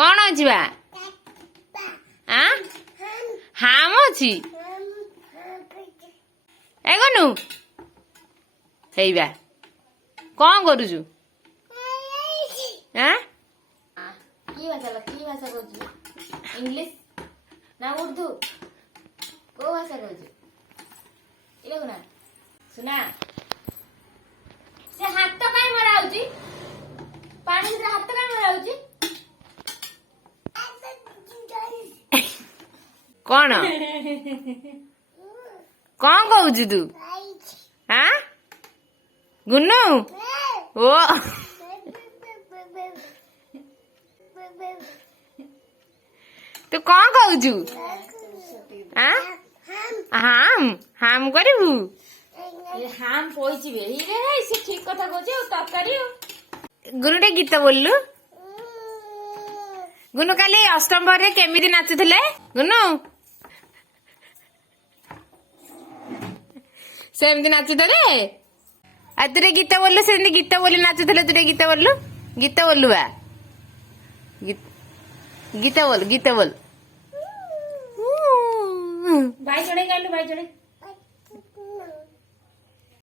कौन अच्छी बा हाम अच्छी ए गनु हेई बा कौन करुचु की भाषा कहू इंग्लिश ना उर्दू को भाषा कहू ना सुना से हाथ तो कहीं मरा होची पानी से हाथ तो कहीं मरा होची कौन कौन कहू तू हाँ गुन्नू ओ तू कौन कहू हाम हाम करू हाम पहुंची से ठीक कथा कहू तरकारी गुनुटे गीत बोललु गुनु काली अष्टम भर केमिति नाचुଥିଲେ गुनु सेमती नाचुଥିଲେ आ तुरे गीत बोललु सेमती गीत बोली नाचुଥିଲେ तुरे गीत बोललु बा गीत बोल भाई चढ़े गालू भाई चढ़े